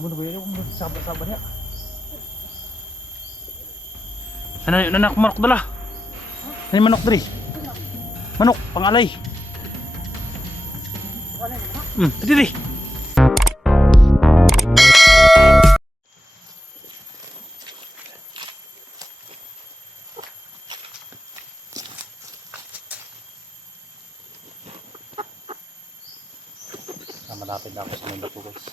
Kamu na ba yun? Sabar-sabar ya. Ano yun? Anak, manok dala. Ano yung manok dali? Manok, pangalay. Pwede di. Malapit na ako sa mundo ko, guys.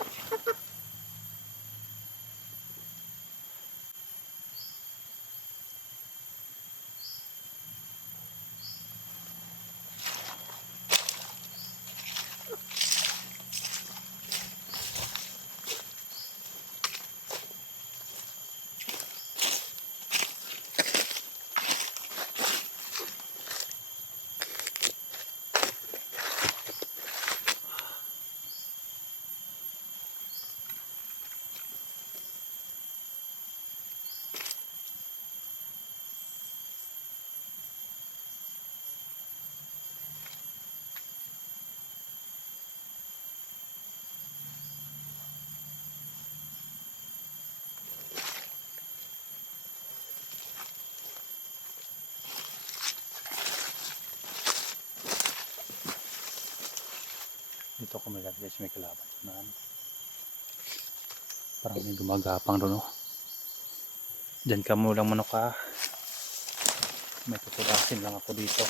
Dito ako may guys, may kalaban na ano. Parang may gumagapang doon, no? Diyan ka mo lang manok ka. May tutulasin lang ako dito.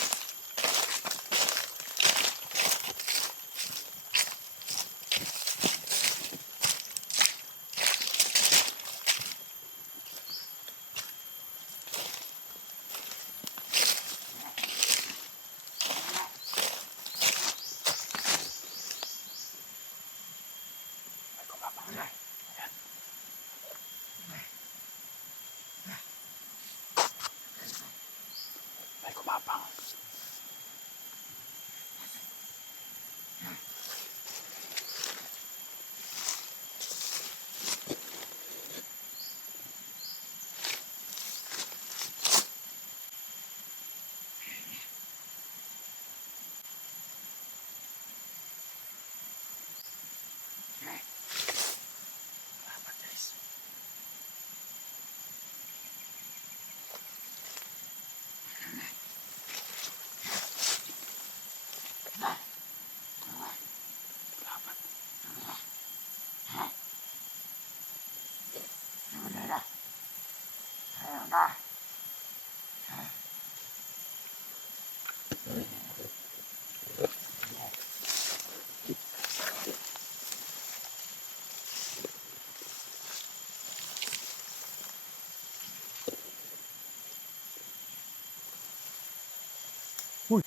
May kumapang. Uy.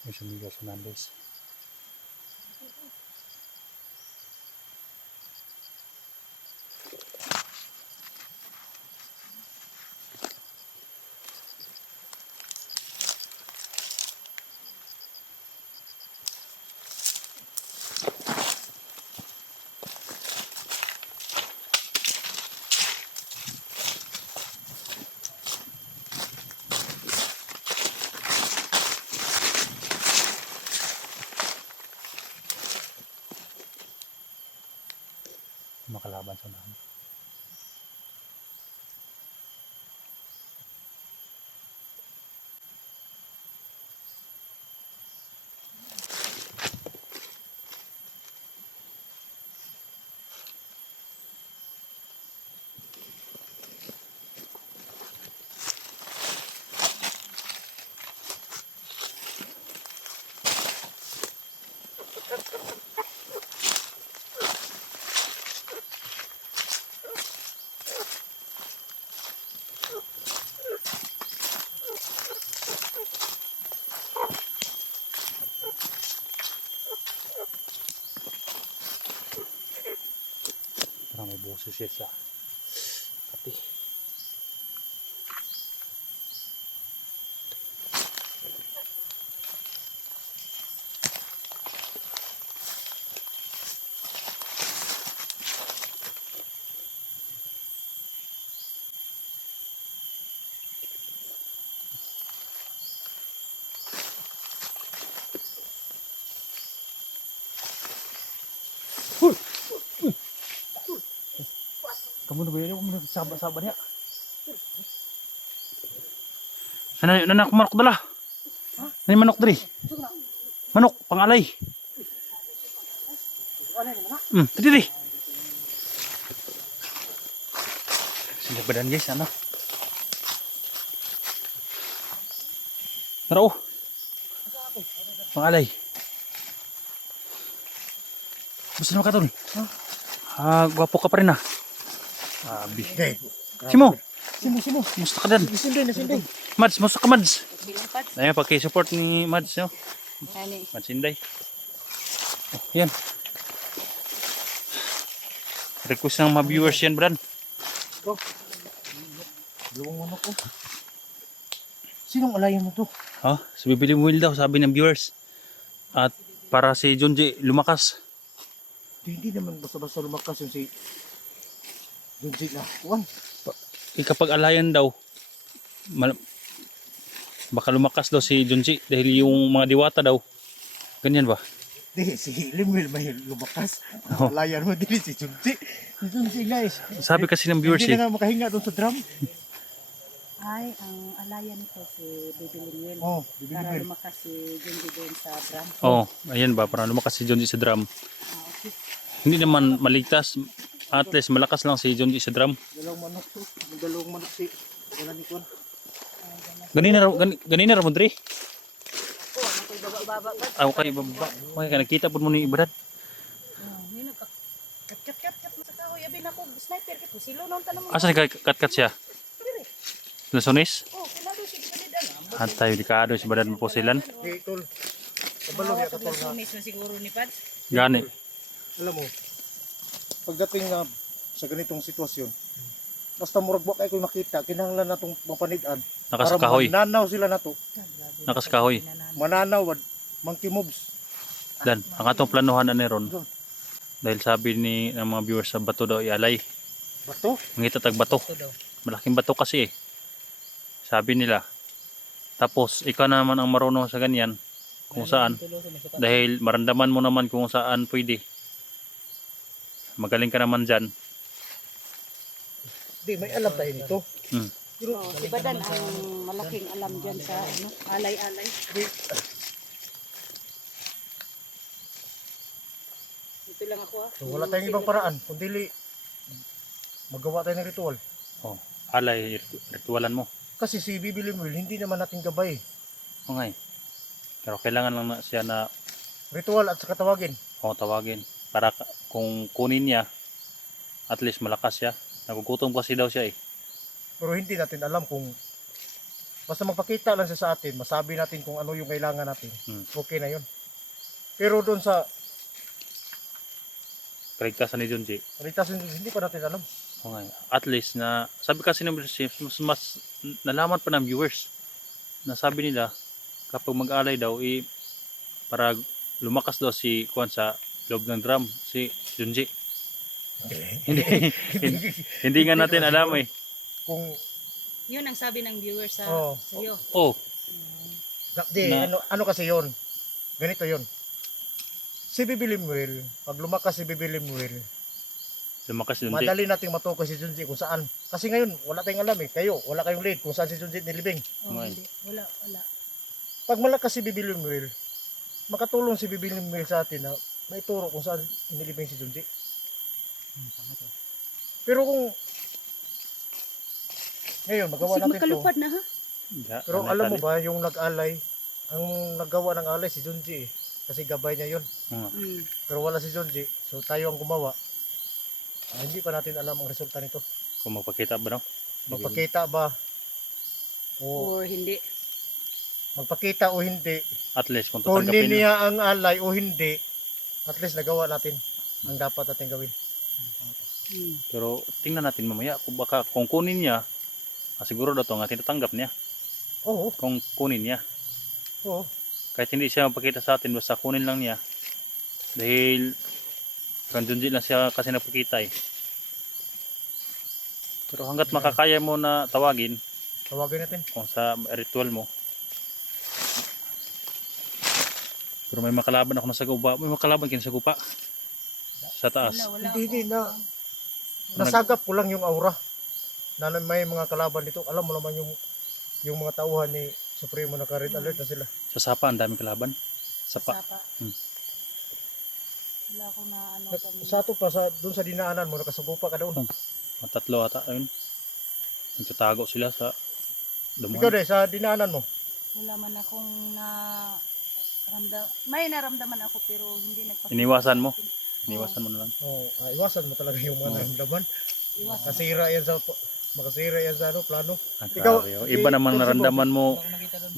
May sumigaw sa Nando's. Makalaban sa namin. Parang may boses siya sa kati. Kamu na ba yun? Kamu na sabar niya. Nanak manok dala. Nani manok diri. Manok pangalay. Diri. Sila badan guys, ano? Tara oh. Pangalay. Gusto naman ka tol? Gwapo ka pa rin ah. Abi. Simo. Musta ka dan? Nasinday. Mads, musta ka Mads? Bilang pads. Ayan, pagkisupport ni Mads no? Ani. Mads Inday. Oh, yan. Request ng mga viewers yan, Brad. Luwang manok ko. Sinong alayan mo to? Si Bibili Will daw, sabi ng viewers. At para si Junji lumakas. Hindi naman basta-basta lumakas yung si Junji na. Juan. Kapag alayan daw, baka lumakas daw si Junji dahil yung mga diwata daw. Ganyan ba? Di, si Limwil may lumakas. Alayan mo din si Junji. Si Junji guys. Sabi kasi ng viewers Hindi na nga makahinga doon sa drum. Ay, ang alayan nito si Baby Linwell. Oh, Para Limwil. lumakas si Junji doon sa drum. Ayan ba, para lumakas si Junji sa drum. Okay. Hindi naman maligtas. At least malakas lang si Junji sa drum. Dalawang manok to. Dalawang manok si wala ni Juan. Ganina ra mo diri. Oh, ano ko'y baba-baba ba? Okay, baba. Okay, nakita po mo ni Brad. May nagka-kat-kat mo sa kahoy. Abi na ko, sniper kito. Silo nung tanong mo. Asa ni kat siya? Lasonis? Oh, kinalo si Galidan. Antay delikado si Brad mo po silan. Di tol. Kabalo ya katol na. Sumis na siguro ni Pads. Gani. Alam mo, pagdating nga sa ganitong sitwasyon, basta murag wa kay ko makita, kinahanglan natong mapanidan. Nakasakahoy. Para mananaw sila nato. Nakasakahoy. Mananaw, monkey moves. Dan, ang atong planuhan na ron. Dahil sabi ni ng mga viewers sa bato daw ialay. Bato? Mangita tag bato. Malaking bato kasi eh. Sabi nila. Tapos ikaw naman ang marunong sa ganyan. Kung saan. Dahil maramdaman mo naman kung saan pwede. Magaling ka naman dyan. Di, may alam tayo nito. Pero, Oh, si Badan ang malaking alam dyan sa ano, alay-alay. Ito lang ako so, wala tayong ibang paraan. Kung dili, magawa tayo ng ritual. Alay, ritualan mo. Kasi si Bibi Limwil, hindi naman natin gabay. Okay. Pero kailangan lang na siya na Ritual at saka tawagin. tawagin. Para kung kunin niya, at least malakas siya. Nagugutom kasi daw siya eh. Pero hindi natin alam kung basta magpakita lang siya sa atin, masabi natin kung ano yung kailangan natin. Okay na yun. Pero doon sa Kaligtasan ni Junji. kalitas, hindi pa natin alam. Okay. At least na, sabi kasi ng viewers, mas nalaman pa ng viewers. Na sabi nila, kapag mag-alay daw, para lumakas daw si Kwan sa loob ng drum, si Junji. Hindi nga natin alam eh. Kung, Yun ang sabi ng viewers sa Oh. sa'yo. ano kasi yun? Ganito yun. Si Bibi Limwil, pag lumakas si Bibi Limwil, Lumakas si Junji. madali nating matukoy si Junji kung saan. Kasi ngayon, wala tayong alam eh. Kayo, wala kayong lead kung saan si Junji nilibing. Oh, May. hindi. Wala. Pag malakas si Bibi Limwil, makatulong si Bibi Limwil sa atin na may turo kung saan inilibing si Junji. Pero kung ngayon, magawa Kasi natin to. magkalupad na ha? Pero alam mo ba, yung nag-alay, ang naggawa ng alay si Junji eh. Kasi gabay niya yun. Mm. Pero wala si Junji, so tayo ang gumawa. Hindi pa natin alam ang resulta nito. Kung magpakita ba no? Magpakita ba o Or hindi. magpakita o hindi, At least kung kunin tatanggapin niya ang alay o hindi, at least nagawa natin ang dapat natin gawin. Mm. Pero tingnan natin mamaya kung baka kung kunin niya, siguro daw ito nga tinatanggap niya. Oo, Kung kunin niya. oo. Kahit hindi siya mapakita sa atin, basta kunin lang niya. Dahil kung Junji lang siya kasi napakita eh. Pero hanggat makakaya mo na tawagin Tawagin natin. kung sa ritual mo. Pero may makalaban ako na sa gupa. May makalaban kin sa gupa. Sa taas. Wala Hindi na. Nasagap ko lang yung aura na may mga kalaban dito. Alam mo naman yung mga tauhan ni Supremo naka red alert na sila. Sa Sapa, ang daming kalaban. Sapa. Sapa. Hmm. Wala ko na ano kami. Sa ato pa doon sa dinaanan mo nakasugupa ka doon. Mga tatlo ata, ayun. Nagtatago sila sa Ikaw dumuhan. dai sa dinaanan mo. Wala man akong may naramdaman ako pero hindi nagpapakita. Iniwasan mo? sa akin. Iniwasan mo na lang. Oh, iwasan mo talaga yung mga Oo. naramdaman. Iwasan. Makasira yan sa ano, plano. Ah, Ikaw, grabe, oh. Iba namang naramdaman mo,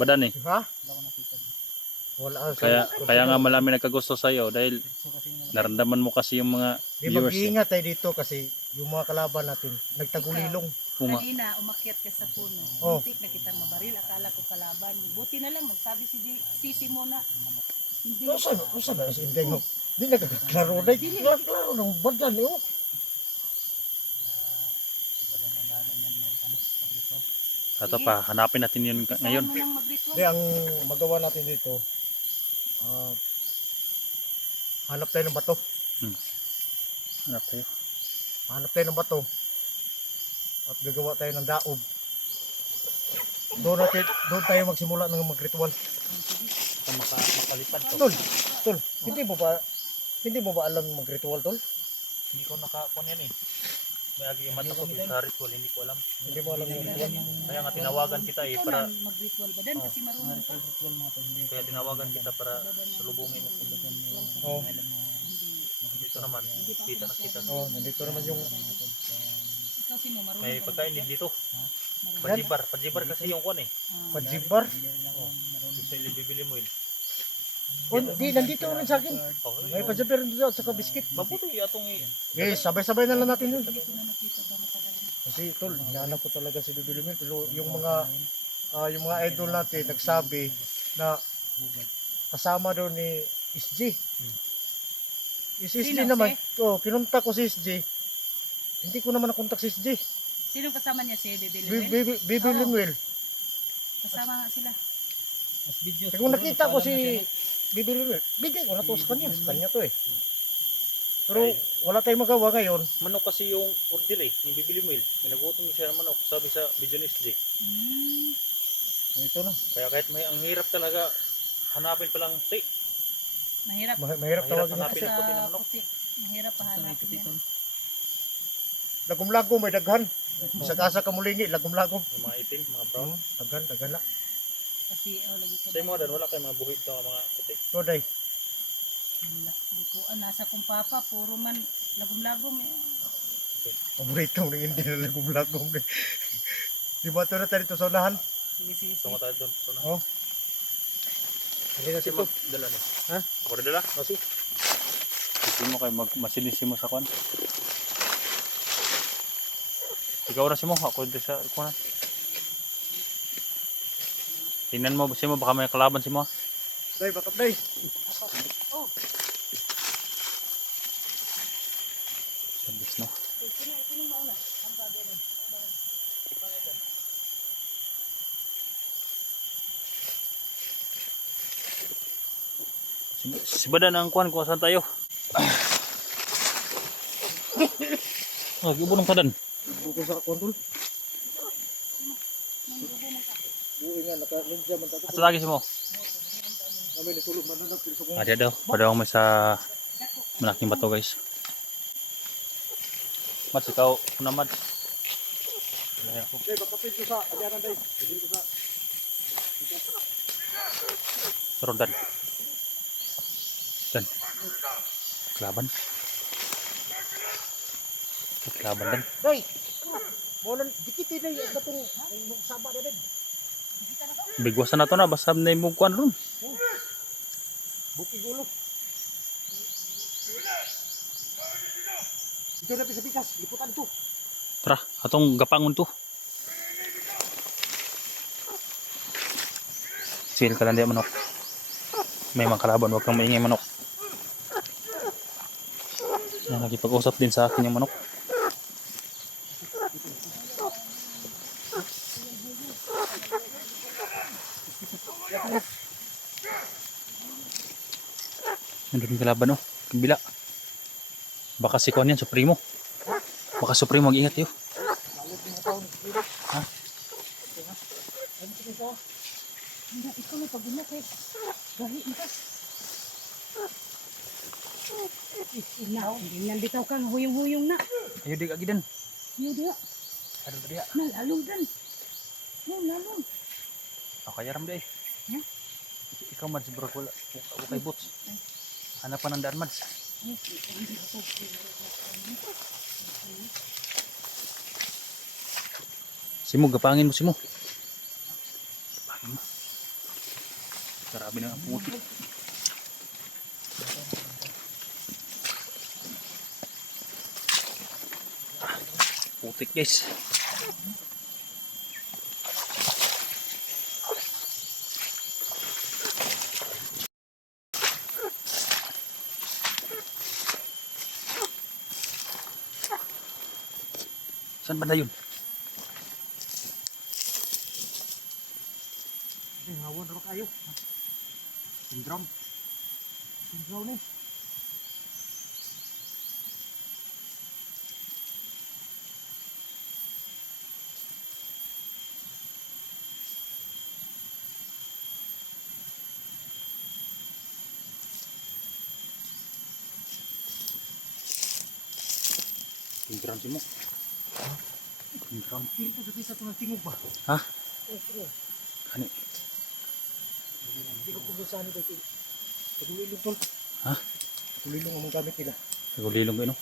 Badan eh. Ha? Wala. Kaya nga malami nagkagusto sa iyo dahil naramdaman mo kasi yung mga Di viewers. mag-iingat tayo dito kasi yung mga kalaban natin nagtagulilong. Bunga. Kanina, umakyat ka sa puno. Oh. Muntik na kita mabaril. Akala ko kalaban. Buti na lang, magsabi Sisi mo na. Hindi. Usa na si Inday mo. Di nagkaklaro na. Klaro ng badan eh. Oh. Ito pa, hanapin natin yun ngayon. Saan mo nang mag-ritual? Di ang magawa natin dito, hanap tayo ng bato. Hanap tayo. Hanap tayo ng bato. At gagawa tayo ng daob. Doon tayo magsimula ng mag-ritual. Makalipad to. Tol, hindi mo ba alam mag-ritual, tol? Hindi ko nakakuha yan eh. May agi yung mata ko sa ritual, hindi ko alam. Hindi mo alam yung ritual. Kaya nga tinawagan kita eh, Ikaw para na mag-ritual ba? Dan kasi marunong ka. kaya tinawagan kita para salubungin. Oh, Dito naman, kita na kita. oh, nandito naman yung Ikaw sino? Marunong May ka. pagkain din dito. Marunong. Pajibar kasi yung kwan eh. pajibar. Gusto yung bibili mo yun. Oh, di, nandito rin sa akin. Okay. May pajibar rin dito at saka biskit. Mabuti atong Eh, sabay-sabay na lang natin yun. Hindi ko na nakita ba matagal na. Kasi tol, hinahanap ko talaga si Bibi Limil. Pero yung mga idol natin nagsabi na kasama daw ni SG. Si SG Sino, naman, oh, kinunta ko si SG. Hindi ko naman nakontak si SG. Sino kasama niya si Bebe Limel? Bibi Oo. Limil. Kasama nga sila. Kung nakita ko si Bibi Limil, bigay ko na to sa kanya. Sa kanya to eh. Pero wala tayong magawa ngayon. manok kasi yung order eh, yung bibili mo yun. May nagutom siya ng manok, sabi sa video ni SJ. Ito na. Kaya kahit ang hirap talaga, hanapin pa lang, Mahirap. Mahirap Mahirap tawagin hanapin. kasi. ang puti ng manok. Puti. Mahirap pahanapin yan. Lagom-lagom may daghan. Sa kasa kamulingi, lagom-lagom. Yung mga itim, mga brown. Daghan na. Kasi, lagi ka Sa mga dan, wala kayong mga buhit to, mga puti. Today. Wala. Nasa kong papa, puro man lagom-lagom eh. Paborito ng hindi na lagom-lagom. Di ba ito na tayo dito sa unahan? Sige. Sama tayo doon. So, Oh. Hindi na kasi sito. magdala no. Ha? Ako rin dala. Kasi. Kasi mo kayo masinisi mo sa kwan. Ikaw na si mo, ako din sa kunan. Tingnan mo si mo, baka may kalaban si mo. Day, bakap day. Oh, Sabis no. sino mauna? Ang babi na. Si Badan ang kwan, kung saan tayo. Ibo ng Badan. Buko sa kontrol. Buo nga, naka-ninja man tayo. Asa lagi si mo? Kami nasulog man na pero sa Ada daw. Padawang may sa malaking bato guys. Mats, ikaw una Mats. Lahir ko. Day, bakap ito sa ajaran day. Hindi ko sa Pero Dan. Kelaban. Kelaban Dan. day. Molan dikit day batong sama na din. Bigwasan na to na. Basta na yung kuan ron. Buki gulo. Ito na pikas, liputan to. Tara, atong gapangon to. Chill ka lang di manok. May mga kalaban, huwag kang maingay manok. Nakikipag-usap din sa akin yung manok. Nandun yung kalaban oh, kabila. Baka si Kwan yan, Supremo. Baka Supreme, mag-ingat yun. Balik yung tao ni Spirit. Ha? Okay na. Ano sige ko? Hindi, ikaw na pag-una kay. Gahi mo ka. Ina, hindi nanditaw kang huyong-huyong na. Ayo di kagidan. Yun dia, Aduh dia. nalalong dan. Nalalong. Ako kaya ram deh. Hmm? Ikaw Mads bro, wala kay boots. Hanapan ng daan Mads. Simo, gapangin mo simo. Gapangin mo. Grabe na ang puti. Putik guys. Saan banda yun? Ay, hawon ro kayo. Syndrome. Syndrome ni. Syndrome simo. Syndrome. Dili ka sa tunang tingog ba? Ha? Oo. Kani. Hindi ko pumunta dito. Pagulilong tol. Ha? Pagulilong ang mga gamit nila. Nagulilong ko no.